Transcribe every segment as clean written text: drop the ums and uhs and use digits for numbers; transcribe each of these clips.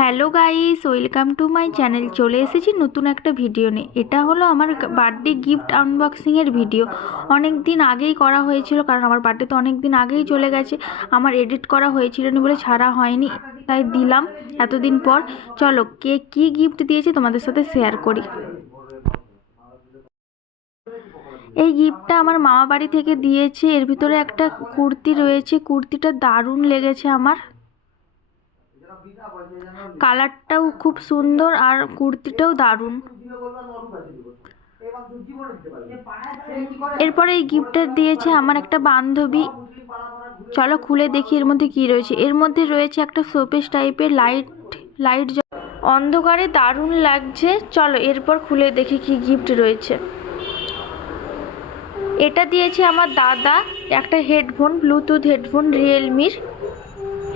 Hello guys, welcome to my channel. চলে এসেছি নতুন একটা ভিডিও নিয়ে। এটা হলো আমার বার্থডে গিফট আনবক্সিংয়ের ভিডিও। অনেক দিন আগেই করা হয়েছিল, কারণ আমার বার্থডে তো অনেক দিন আগেই চলে গেছে। আমার এডিট করা হয়েছিল না বলে ছাড়া হয়নি, তাই দিলাম এতদিন পর। চলো কে কী গিফট দিয়েছে তোমাদের সাথে শেয়ার করি। এই গিফটটা আমার মামা বাড়ি থেকে দিয়েছে। এর ভিতরে একটা কুর্তি রয়েছে, কুর্তিটা দারুণ লেগেছে আমার। কালারটাও খুব সুন্দর আর কুর্তিটাও দারুণ। এরপরে এই গিফটটা দিয়েছে আমার একটা বান্ধবী। চলো খুলে দেখি এর মধ্যে কি রয়েছে। এর মধ্যে রয়েছে একটা শোপিস টাইপের লাইট অন্ধকারে দারুণ লাগছে। চলো এরপর খুলে দেখি কি গিফট রয়েছে। এটা দিয়েছে আমার দাদা একটা হেডফোন, ব্লুটুথ হেডফোন, রিয়েলমির।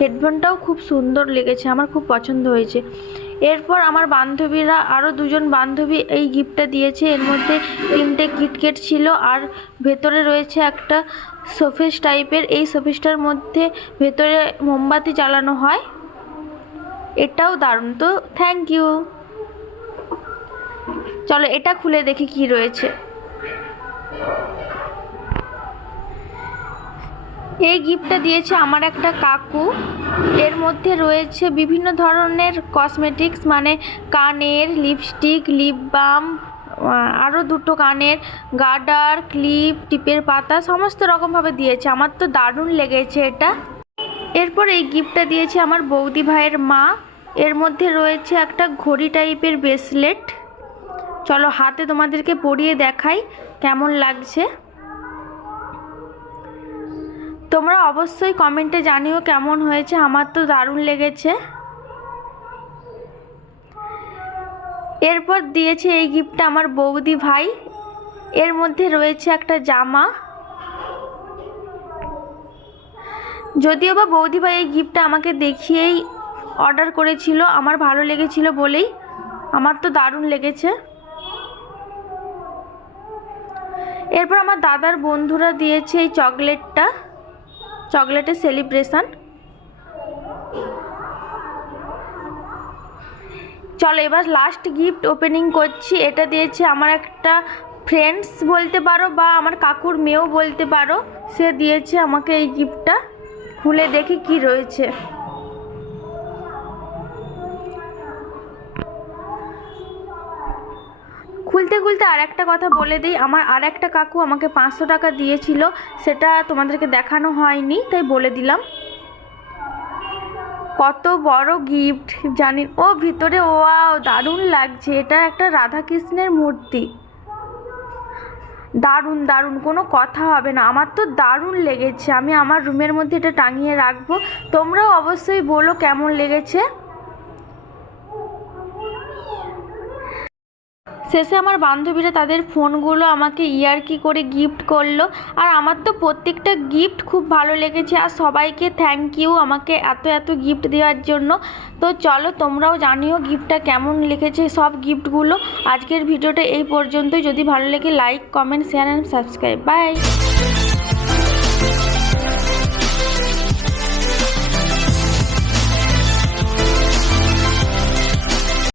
হেডফোনটাও খুব সুন্দর লেগেছে, আমার খুব পছন্দ হয়েছে। এরপর আমার বান্ধবীরা, আরও দুজন বান্ধবী এই গিফটটা দিয়েছে। এর মধ্যে 3টে কিটকেট ছিল আর ভেতরে রয়েছে একটা শোপিস টাইপের। এই শোপিসটার মধ্যে ভেতরে মোমবাতি জ্বালানো হয়। এটাও দারুণ, তো থ্যাংক ইউ। চলো এটা খুলে দেখি কি রয়েছে। এই গিফটটা দিয়েছে আমার একটা কাকু। এর মধ্যে রয়েছে বিভিন্ন ধরনের কসমেটিক্স, মানে কানের লিপস্টিক, লিপ বাম, আরও 2টো কানের গার্ডার, ক্লিপ, টিপের পাতা, সমস্ত রকমভাবে দিয়েছে। আমার তো দারুণ লেগেছে এটা। এরপর এই গিফটটা দিয়েছে আমার বৌদি ভাইয়ের মা। এর মধ্যে রয়েছে একটা ঘড়ি টাইপের ব্রেসলেট। চলো হাতে তোমাদেরকে পরিয়ে দেখাই কেমন লাগছে। তোমরা অবশ্যই কমেন্টে জানিও কেমন হয়েছে। আমার তো দারুণ লেগেছে। এরপর দিয়েছে এই গিফটটা আমার বৌদি ভাই। এর মধ্যে রয়েছে একটা জামা। যদিও বা বৌদি ভাই এই গিফটটা আমাকে দেখিয়েই অর্ডার করেছিল, আমার ভালো লেগেছিল বলেই। আমার তো দারুণ লেগেছে। এরপর আমার দাদার বন্ধুরা দিয়েছে এই চকলেটের সেলিব্রেশন। চলো এবার লাস্ট গিফট ওপেনিং করছি। এটা দিয়েছে আমার একটা ফ্রেন্ডস বলতে পারো, বা আমার কাকুর মেয়েও বলতে পারো। সে দিয়েছে আমাকে এই গিফটটা। খুলে দেখি কি রয়েছে। খুলতে আর একটা কথা বলে দিই, আমার আর একটা কাকু আমাকে 500 টাকা দিয়েছিল, সেটা তোমাদেরকে দেখানো হয়নি, তাই বলে দিলাম। কত বড় গিফট জানি। ও ভিতরে, ওয়াও দারুণ লাগছে। এটা একটা রাধাকৃষ্ণের মূর্তি। দারুণ দারুণ, কোনো কথা হবে না। আমার তো দারুণ লেগেছে। আমি আমার রুমের মধ্যে এটা টাঙিয়ে রাখবো। তোমরাও অবশ্যই বলো কেমন লেগেছে। শেষে আমার বান্ধবীরা তাদের ফোনগুলো আমাকে ইয়ার্কি করে গিফট করলো। আর আমার তো প্রত্যেকটা গিফট খুব ভালো লেগেছে। আর সবাইকে থ্যাংক ইউ আমাকে এত গিফট দেওয়ার জন্য। তো চলো তোমরাও জানিও গিফটটা কেমন লিখেছে সব গিফটগুলো। আজকের ভিডিওটা এই পর্যন্তই। যদি ভালো লেগে like, comment, share and subscribe. By.